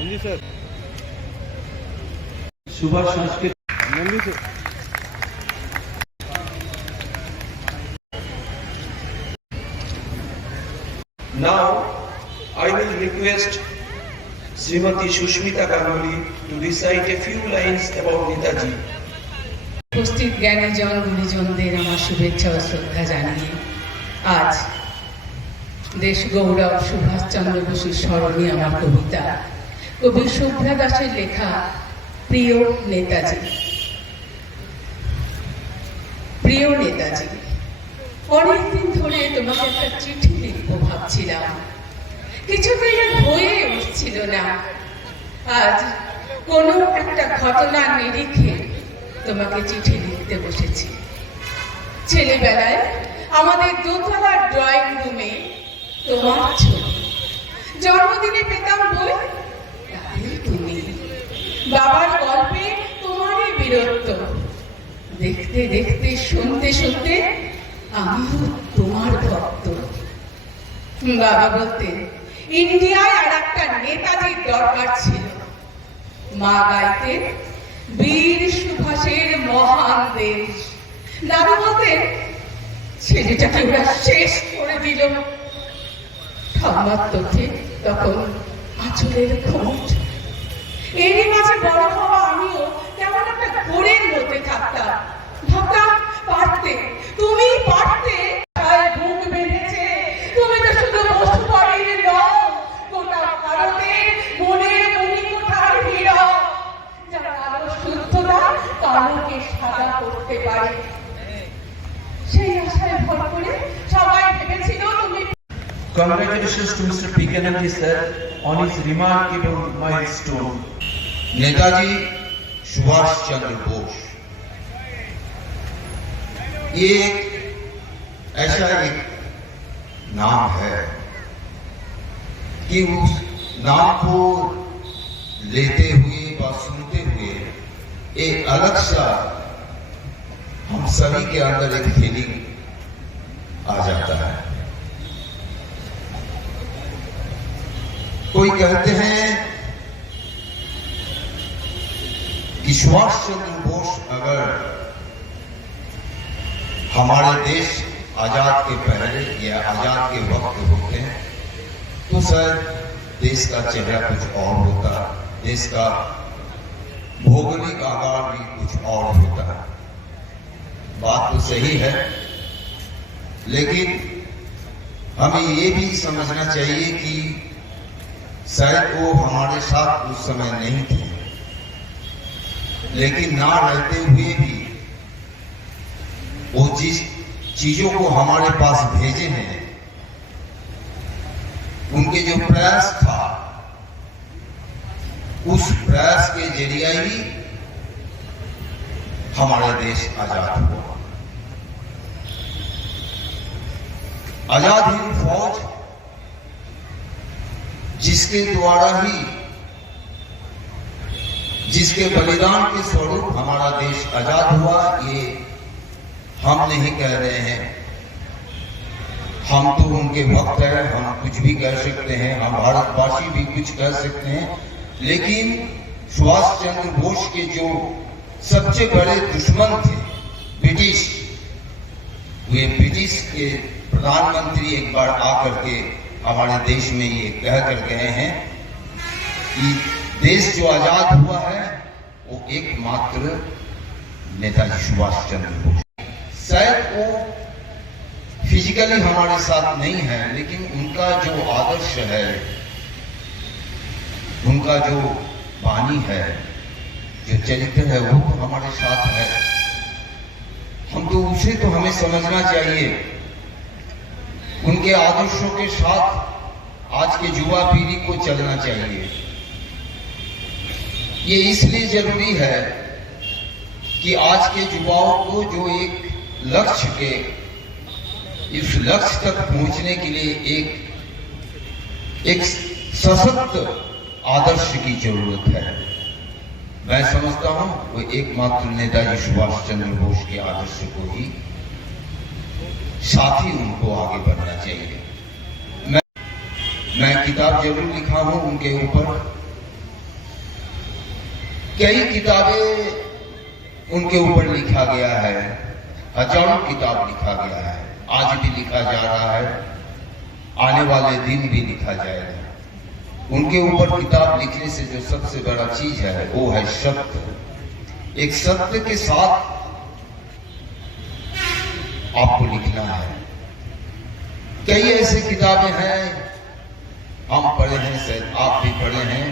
Nandi sir Subhash सांस्कृतिक Nandi sir Now, I will request Srimati Shushmita Ganguly to recite a few lines about Netaji. উপস্থিত জ্ঞানীজন গুণীজনদের আমার শুভেচ্ছা ও শ্রদ্ধা জানিয়ে আজ দেশ গৌরব সুভাষচন্দ্র বসুর স্মরণে আমার কবিতা কবি শুভ্রা দাসের লেখা প্রিয় নেতাজি। প্রিয় নেতাজি, অনেকদিন ধরে তোমাকে একটা চিঠি লিখবো ভাবছিলাম, কিছুতেই আর হয়ে উঠছিল না। আজ কোনো একটা ঘটনার নিরিখে তোমাকে চিঠি লিখতে বসেছি। ছেলেবেলায় আমাদের দোতলার ড্রয়িং রুমে তোমার ছবি, জন্মদিনে পেতাম বই, তাদের তুমি, বাবার গল্পে তোমারই বীরত্ব, দেখতে দেখতে শুনতে শুনতে আমিও তোমার ভক্ত। বাবা বলতেন ইন্ডিয়ায় আর একটা নেতাজির দরকার ছিল। মা গাইতেন বীর সুভাষের মহান দেশ। দাদু বলতেন ছেলেটাকে ওরা শেষ করে দিল। ঠাম্মার চোখে তখন আঁচলের খোঁজ। এরই মাঝে বড় হওয়া আমিও কেমন একটা ঘোরের মধ্যে থাকতাম। ভাবতাম পারতে, তুমি পারতে, বুক বেঁধেছে। তুমি তো শুধু বসু বাড়ির নও, গোটা ভারতের মনের মণিকোঠার হীরক, যার আলো শুদ্ধতা কালোকে সাদা করতে পারে। সেই আশায় ভর করে সবাই ভেবেছিল তুমি। Congratulations to Mr. P.K. Nandi sir on his remarkable milestone. Netaji Subhash Chandra Bose ये ऐसा एक नाम है कि उस नाम को लेते हुए व सुनते हुए एक अलग सा हम सभी के अंदर एक फीलिंग आ जाता है। कोई कहते हैं कि सुभाष चंद्र बोस अगर हमारे देश आजाद के पहले या आजाद के वक्त होते हैं तो शायद देश का चेहरा कुछ और होता, देश का भौगोलिक आकार भी कुछ और होता। बात तो सही है, लेकिन हमें ये भी समझना चाहिए कि शायद वो हमारे साथ उस समय नहीं थे, लेकिन ना रहते हुए भी वो जिस चीजों को हमारे पास भेजे हैं, उनके जो प्रयास था उस प्रयास के जरिए ही हमारा देश आजाद हुआ। आजाद हिंद फौज जिसके द्वारा ही, जिसके बलिदान के स्वरूप हमारा देश आजाद हुआ, ये हम नहीं कह रहे हैं, हम तो उनके भक्त हैं, हम कुछ भी कह सकते हैं, हम भारतवासी भी कुछ कह सकते हैं, लेकिन सुभाष चंद्र बोस के जो सबसे बड़े दुश्मन थे ब्रिटिश, वे ब्रिटिश के प्रधानमंत्री एक बार आकर के हमारे देश में ये कह कर गए हैं कि देश जो आजाद हुआ है वो एकमात्र नेताजी सुभाष चंद्र बोस। शायद वो फिजिकली हमारे साथ नहीं है, लेकिन उनका जो आदर्श है, उनका जो वाणी है, जो चरित्र है, वो तो हमारे साथ है। हम तो उसे तो हमें समझना चाहिए। उनके आदर्शों के साथ आज के युवा पीढ़ी को चलना चाहिए। ये इसलिए जरूरी है कि आज के युवाओं को जो एक लक्ष्य के, इस लक्ष्य तक पहुंचने के लिए एक सशक्त आदर्श की जरूरत है। मैं समझता हूं वो एकमात्र नेताजी सुभाष चंद्र बोस के आदर्श को ही साथ ही उनको आगे बढ़ना चाहिए। मैं किताब जरूर लिखा हूं उनके ऊपर, कई किताबें उनके ऊपर लिखा गया है, हजारों किताब लिखा गया है, आज भी लिखा जा रहा है, आने वाले दिन भी लिखा जाएगा। उनके ऊपर किताब लिखने से जो सबसे बड़ा चीज है वो है सत्य। एक सत्य के साथ आपको लिखना है। कई ऐसे किताबें हैं, हम पढ़े हैं, शायद आप भी पढ़े हैं,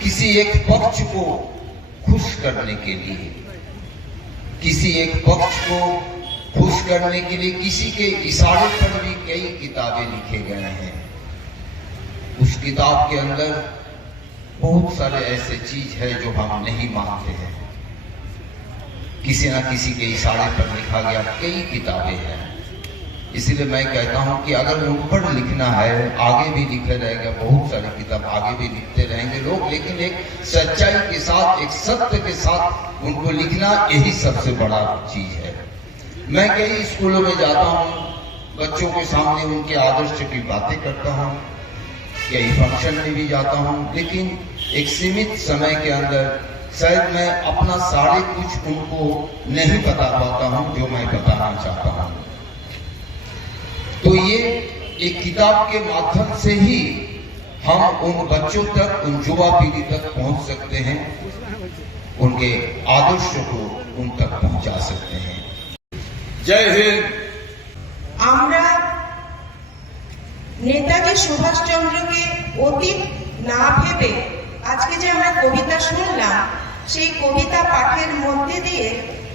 किसी एक पक्ष को खुश करने के लिए, किसी एक पक्ष को खुश करने के लिए किसी के इशारे पर भी कई किताबें लिखे गए हैं। उस किताब के अंदर बहुत सारे ऐसे चीज है जो हम नहीं मानते हैं, किसी ना किसी के इशारे पर लिखा गया कई किताबें हैं। इसलिए मैं कहता हूं कि अगर उन पर लिखना है, आगे भी लिखे रहेगा, बहुत सारी किताब आगे भी लिखते रहेंगे लोग, लेकिन एक सच्चाई के साथ, एक सत्य के साथ उनको लिखना, यही सबसे बड़ा चीज है। मैं कई स्कूलों में जाता हूं, बच्चों के सामने उनके आदर्श की बातें करता हूं, कई फंक्शन में भी जाता हूं, लेकिन एक सीमित समय के अंदर शायद मैं अपना सारे कुछ उनको नहीं बता पाता हूं जो मैं बताना चाहता हूं। तो ये एक किताब के माध्यम से ही हम उन बच्चों तक, उन युवा पीढ़ी तक पहुंच सकते हैं, उनके आदर्श को उन तक पहुंचा सकते हैं। जय हिंद। আমরা নেতাজি সুভাষচন্দ্রকে অতীত না ভেবে আজকে যে আমরা কবিতা শুনলাম, সেই কবিতা পাঠের মধ্যে দিয়ে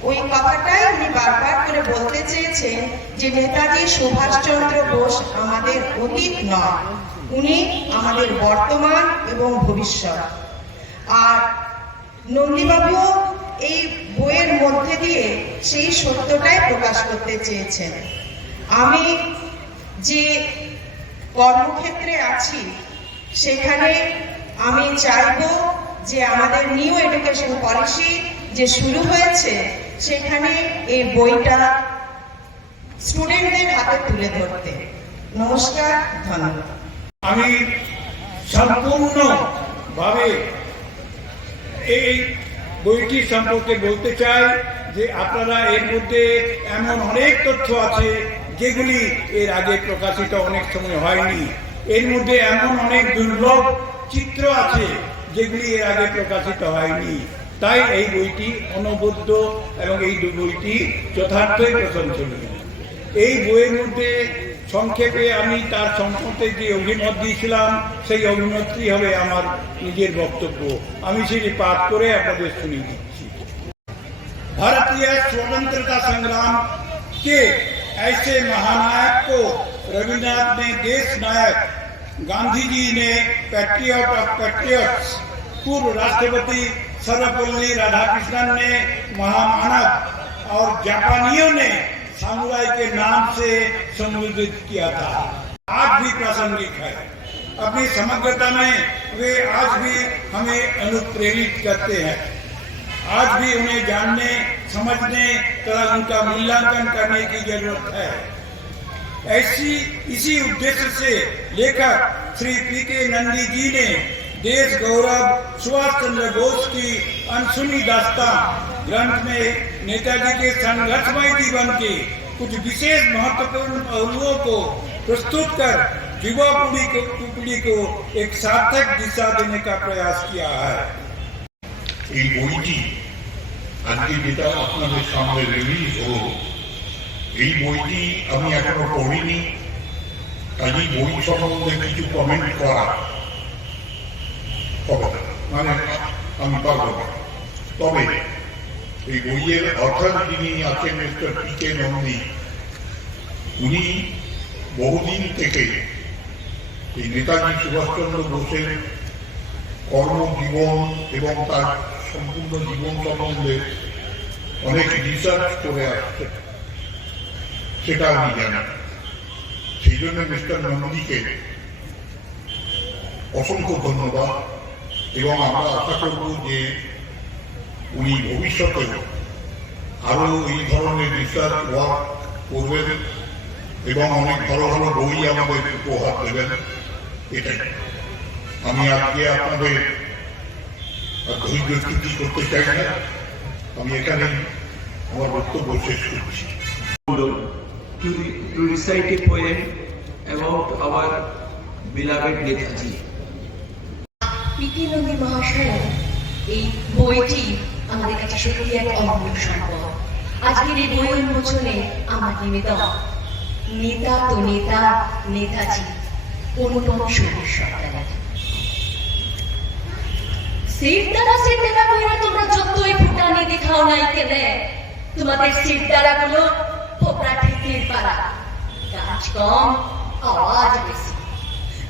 ওই কথাটাই উনি বারবার করে বলতে চেয়েছেন যে নেতাজি সুভাষচন্দ্র বোস আমাদের অতীত নয়, উনি আমাদের বর্তমান এবং ভবিষ্যৎ। আর নন্দীবাবু এই বইয়ের মধ্যে দিয়ে সেই সত্যটাই প্রকাশ করতে চেয়েছেন। আমি যে কর্মক্ষেত্রে আছি সেখানে আমি চাইব যে আমাদের নিউ এডুকেশন পলিসি যে শুরু হয়েছে সেখানে এই বইটা স্টুডেন্টদের হাতে তুলে ধরতে। নমস্কার, ধন্যবাদ। আমি সম্পূর্ণভাবে এই বইটি সম্পর্কে বলতে চাই যে আপনারা এর মধ্যে এমন অনেক তথ্য আছে যেগুলি এর আগে প্রকাশিত অনেক সময় হয়নি। এর মধ্যে এমন অনেক দুর্লভ চিত্র আছে যেগুলি এর আগে প্রকাশিত হয়নি। তাই এই বইটি অনবদ্য এবং এই বইটি যথার্থই প্রশংসনীয়। এই বইয়ের মধ্যে সংক্ষেপে আমি তার সম্পর্কে যে অভিমত দিয়েছিলাম সেই অভিমতটি হবে আমার নিজের বক্তব্য। আমি সেটি পাঠ করে আপনাদের শুনিয়ে দিচ্ছি। भारतीय स्वतंत्रता संग्राम के ऐसे महानायक को रविन्द्रनाथ ने देश नायक, गांधी जी ने पैट्रियट ऑफ पैट्रियट्स, पूर्व राष्ट्रपति सर्वपल्ली राधाकृष्णन ने महामानव और जापानियों ने सामुराई के नाम से संबोधित किया था। आज भी प्रासंगिक है। अपनी समग्रता में वे आज भी हमें अनुप्रेरित करते हैं। आज भी उन्हें जानने, समझने तथा उनका मूल्यांकन करने की जरूरत है। इसी उद्देश्य से लेखक श्री पी.के. नंदी जी ने देश गौरव सुभाष चंद्र बोस की अनसुनी दास्तां ग्रंथ में नेताजी के संघर्षमय जीवन के कुछ विशेष महत्वपूर्ण पहलुओं को प्रस्तुत कर युवा पीढ़ी को एक सार्थक दिशा देने का प्रयास किया है। এই বইটি আজকে যেটা আপনাদের সামনে রিলিজ হলো, এই বইটি আমি এখনো পড়িনি, কাজেই বই সম্বন্ধে কিছু কমেন্ট করা মানে আমি পারব না। তবে এই বইয়ের অথর যিনি আছেন মিস্টার পি.কে. নন্দী, উনি বহুদিন থেকে এই নেতাজি সুভাষচন্দ্র বোসের কর্মজীবন এবং তার সম্পূর্ণ জীবন সম্বন্ধে অনেক রিসার্চ করে আসছে, সেটা আমি জানি। সেই জন্য মিস্টার নন্দীকে অসংখ্য ধন্যবাদ এবং আমরা আশা করব যে উনি ভবিষ্যতেও আরো এই ধরনের রিসার্চ ওয়ার্ক করবেন এবং অনেক ভালো ভালো বই আমাদের উপহার দেবেন। এটাই আমি আজকে আপনাদের ধৈর্যচ্যুতি করতে চাই না। আমি এখানেই আমার বক্তব্য শেষ করছি। To recite a poem about our beloved Netaji. পিকে নন্দী মহাশয়ের এই বইটি আমাদের কাছে সত্যি এক অমূল্য সম্পদ। আজকের এই বই উন্মোচনে আমার নিবেদন নেতা তো নেতা নেতাজি অনুপম সুরেশ সরকারের। সিট দ্বারা কইরা তোমরা যতই ফুটানি দেখাও নাই কেনে, তোমাদের সিট দ্বারা গুলো পোপড়া ঠিকির পারা, কাজ কম আওয়াজ বেশি।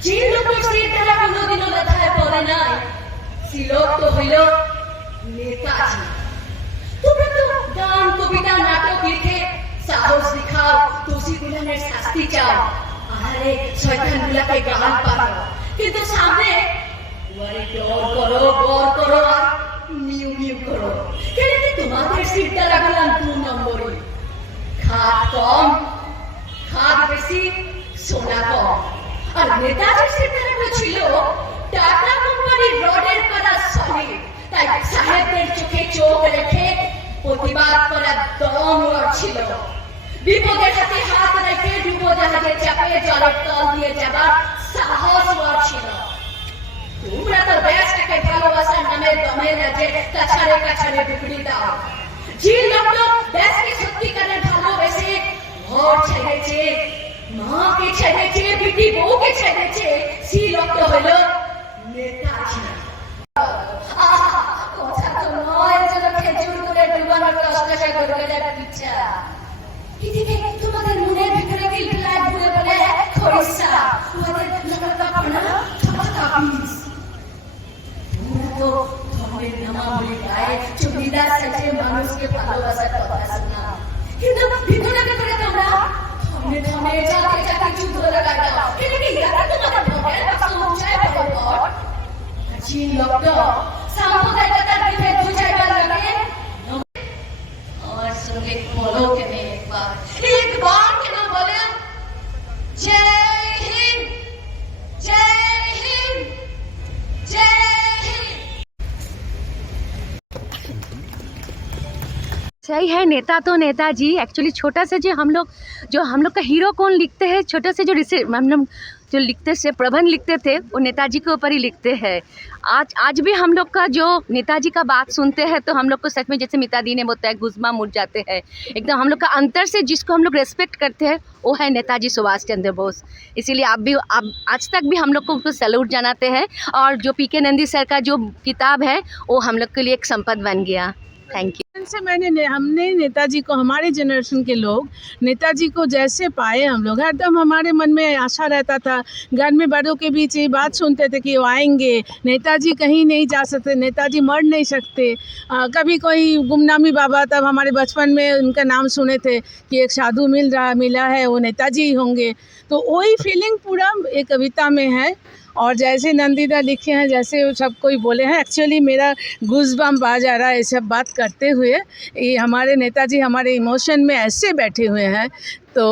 যে লোকের সিট দ্বারা কোনোদিনও ব্যথায় পড়ে নাই, সে লোক তো হইল নেতাজি। তোমরা তো গান কবিতা নাটক লিখে সাহস দেখাও, দোষী গুলানের শাস্তি চাও, আরে শয়তান গুলাকে গাল পারো, কিন্তু সামনে ওরে ডর করো গর করো আর মিউ মিউ করো। কেন কি তোমাদের সিট দ্বারা গুলান 2 নম্বরই, খাদ কম খাদ বেশি সোনা কম। আর নেতাজির সিট দ্বারা ছিল টাটা কোম্পানির রডের পাড়া সলিড, তাই সাহেবদের চোখে চোখ রেখে প্রতিবাদ করার দম ওর ছিল। বিপদের হাতে হাত রেখে ডুবোজাহাজের চাপে জলের তল দিয়ে যাবার সাহস ওর ছিল। তোমরা তো দেশটাকে ভালোবাসার নামে দমে রাজে কাছাড়ে কাছাড়ে বিগড়ি দাও। যে লোকটা দেশকে সত্যিকারের ভালোবেসে ঘর ছেড়েছে, মাকে ছেড়েছে, বিটি বউকে ছেড়েছে, সেই লোকটা হলো নেতাজি। কথা তো নয় যেন খেজুর করে ডুবানোর কষ্ট গড়গড়ার পিছা। এদিকে তোমাদের মনের ভিতরে কিলকিলায় ঘুরে বলে খরিসা, তোমাদের লাগাতাপনা থপথপিস। তোমরা তো ধর্মের নামাবলী গায়ে চুড়িদার সাজে মানুষকে ভালোবাসার কথা শোনা, কিন্তু ভিতরে ভিতরে তোমরা ধর্মে ধর্মে জাতি জাতি যুদ্ধ লাগাই দাও। কিন্তু কি ইয়ারা তোমাদের ধর্মের বাক্স উচ্চায় বলবট যে লোকটা সাম্প্রদায়িকতার বিরুদ্ধে বুঝাইবার লাগে আমার সঙ্গে বলো কেন একবার কেন বলে জয় হিন্দ জয় হিন্দ জয় হিন্দ। सही है नेता तो नेताजी। एक्चुअली छोटा से जो हम लोग का हीरो कौन लिखते हैं, छोटे से हम लोग जो लिखते से प्रबंध लिखते थे वो नेताजी के ऊपर ही लिखते हैं। आज भी हम लोग का जो नेताजी का बात सुनते हैं तो हम लोग को सच में जैसे मिता दी ने बताया गुज़मा मुड़ जाते हैं एकदम। हम लोग का अंतर से जिसको हम लोग रेस्पेक्ट करते हैं वो है नेताजी सुभाष चंद्र बोस। इसीलिए आप आज तक भी हम लोग को उनको सैल्यूट जनाते हैं। और जो पीके नंदी सर का जो किताब है वो हम लोग के लिए एक संपद बन गया। Thank you. से हमने नेताजी को, हमारे जनरेशन के लोग नेताजी को जैसे पाए हम लोग, हरदम हमारे मन में आशा रहता था। घर में बड़ों के बीच ये बात सुनते थे कि वो आएंगे, नेताजी कहीं नहीं जा सकते, नेताजी मर नहीं सकते। कभी कोई गुमनामी बाबा, तब हमारे बचपन में उनका नाम सुने थे कि एक साधु मिला है वो नेताजी होंगे। तो वही फीलिंग पूरा एक कविता में है। और जैसे नंदीदा लिखे हैं, जैसे सब कोई बोले हैं, एक्चुअली मेरा गूज़बम्प आ जा रहा है ये सब बात करते हुए। ये हमारे नेताजी हमारे इमोशन में ऐसे बैठे हुए हैं। तो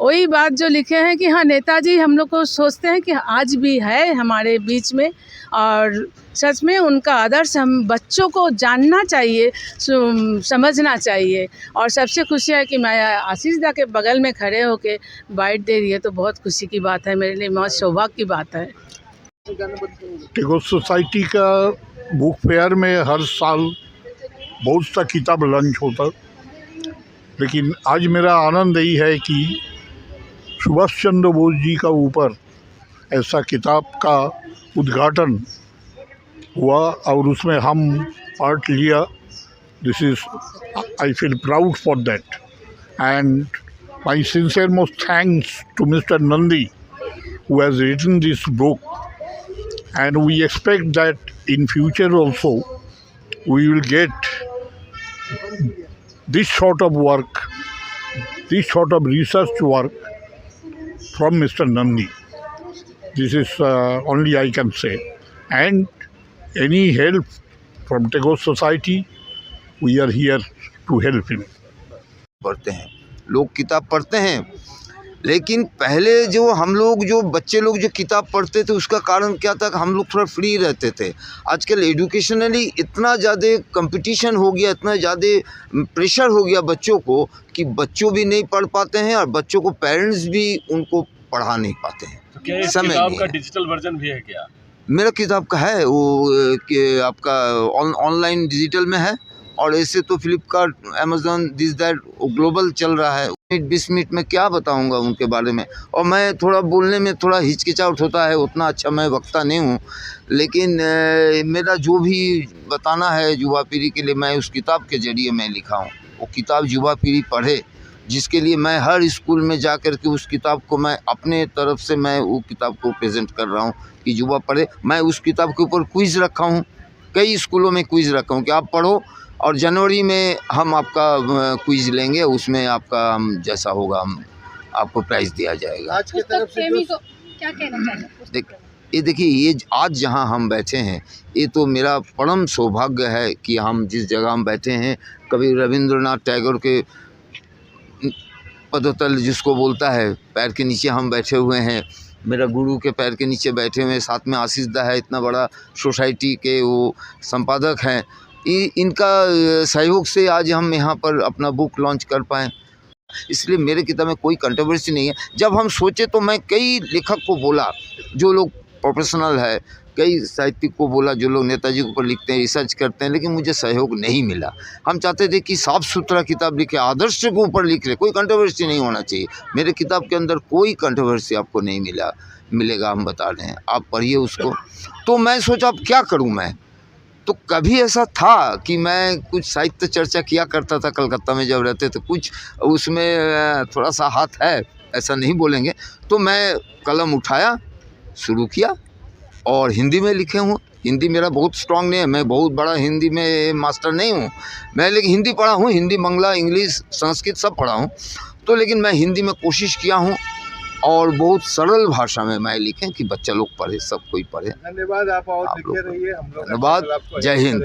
वही बात जो लिखे हैं कि हाँ नेताजी हम लोग को सोचते हैं कि आज भी है हमारे बीच में। और सच में उनका आदर्श हम बच्चों को जानना चाहिए, समझना चाहिए। और सबसे खुशी है कि मैं आशीष दा के बगल में खड़े होके बाइट दे रही है, तो बहुत खुशी की बात है मेरे लिए, बहुत सौभाग्य की बात है। टेगोर सोसाइटी का बुक फेयर में हर साल बहुत सा किताब लॉन्च होता, लेकिन आज मेरा आनंद यही है कि सुभाष चंद्र बोस जी का ऊपर ऐसा किताब का उद्घाटन हुआ और उसमें हम पार्ट लिया। This is I feel proud for that and my sincere most thanks to mister Nandi who has written this book, and we expect that in future also we will get this sort of work, this sort of research work from Mr. Nandi. This is only I can say, and any help from Tagore Society, we are here to help him. पढ़ते हैं लोग, किताब पढ़ते हैं लेकिन पहले जो हम लोग जो बच्चे लोग जो किताब पढ़ते थे उसका कारण क्या था कि हम लोग थोड़ा फ्री रहते थे। आजकल एजुकेशनली इतना ज़्यादा कंपटीशन हो गया, इतना ज़्यादा प्रेशर हो गया बच्चों को कि बच्चों भी नहीं पढ़ पाते हैं और बच्चों को पेरेंट्स भी उनको पढ़ा नहीं पाते हैं। तो क्या इस समय किताब नहीं का है। डिजिटल वर्जन भी है क्या? मेरा किताब का है वो कि आपका ऑनलाइन डिजिटल में है, और ऐसे तो Flipkart, Amazon, this that global चल रहा है। 20 मिनट में क्या बताऊंगा उनके बारे में, और मैं थोड़ा बोलने में थोड़ा हिचकिचाहट होता है, उतना अच्छा मैं वक्ता नहीं हूँ, लेकिन मेरा जो भी बताना है युवा पीढ़ी के लिए मैं उस किताब के ज़रिए मैं लिखा हूँ। वो किताब युवा पीढ़ी पढ़े, जिसके लिए मैं हर स्कूल में जा कर के उस किताब को मैं अपने तरफ से मैं वो किताब को प्रेजेंट कर रहा हूँ कि युवा पढ़े। मैं उस किताब के ऊपर क्विज़ रखा हूँ, कई स्कूलों में क्विज़ रखा हूँ कि आप पढ़ो, और जनवरी में हम आपका क्विज़ लेंगे, उसमें आपका हम जैसा होगा हम आपको प्राइज़ दिया जाएगा। आज की तरफ से क्या कहना चाहिए? ये देखिए, ये आज जहाँ हम बैठे हैं, ये तो मेरा परम सौभाग्य है कि हम जिस जगह हम बैठे हैं, कभी रविंद्रनाथ टैगोर के पदतल जिसको बोलता है, पैर के नीचे हम बैठे हुए हैं, मेरा गुरु के पैर के नीचे बैठे हुए हैं। साथ में आशीष दा है, इतना बड़ा सोसाइटी के वो संपादक हैं। इनका सहयोग से आज हम यहाँ पर अपना बुक लॉन्च कर पाएँ, इसलिए मेरे किताब में कोई कंट्रोवर्सी नहीं है। जब हम सोचे तो मैं कई लेखक को बोला जो लोग प्रोफेशनल है, कई साहित्यिक को बोला जो लोग नेताजी के ऊपर लिखते हैं, रिसर्च करते हैं, लेकिन मुझे सहयोग नहीं मिला। हम चाहते थे कि साफ़ सुथरा किताब लिखे, आदर्श के ऊपर लिख रहे, कोई कंट्रोवर्सी नहीं होना चाहिए। मेरे किताब के अंदर कोई कंट्रोवर्सी आपको नहीं मिलेगा, हम बता रहे हैं, आप पढ़िए उसको। तो मैं सोचा अब क्या करूँ मैं, तो कभी ऐसा था कि मैं कुछ साहित्य चर्चा किया करता था कलकत्ता में जब रहते थे, कुछ उसमें थोड़ा सा हाथ है, ऐसा नहीं बोलेंगे। तो मैं कलम उठाया, शुरू किया, और हिंदी में लिखे हूँ। हिंदी मेरा बहुत स्ट्रांग नहीं है, मैं बहुत बड़ा हिंदी में मास्टर नहीं हूँ मैं, लेकिन हिंदी पढ़ा हूँ, हिंदी, बांग्ला, इंग्लिश, संस्कृत सब पढ़ा हूँ। तो लेकिन मैं हिंदी में कोशिश किया हूँ, और बहुत सरल भाषा में मैं लिखें कि बच्चा लोग पढ़े, सब कोई पढ़े। धन्यवाद, आप और लिखे रहिए, हम लोग धन्यवाद, जय हिंद।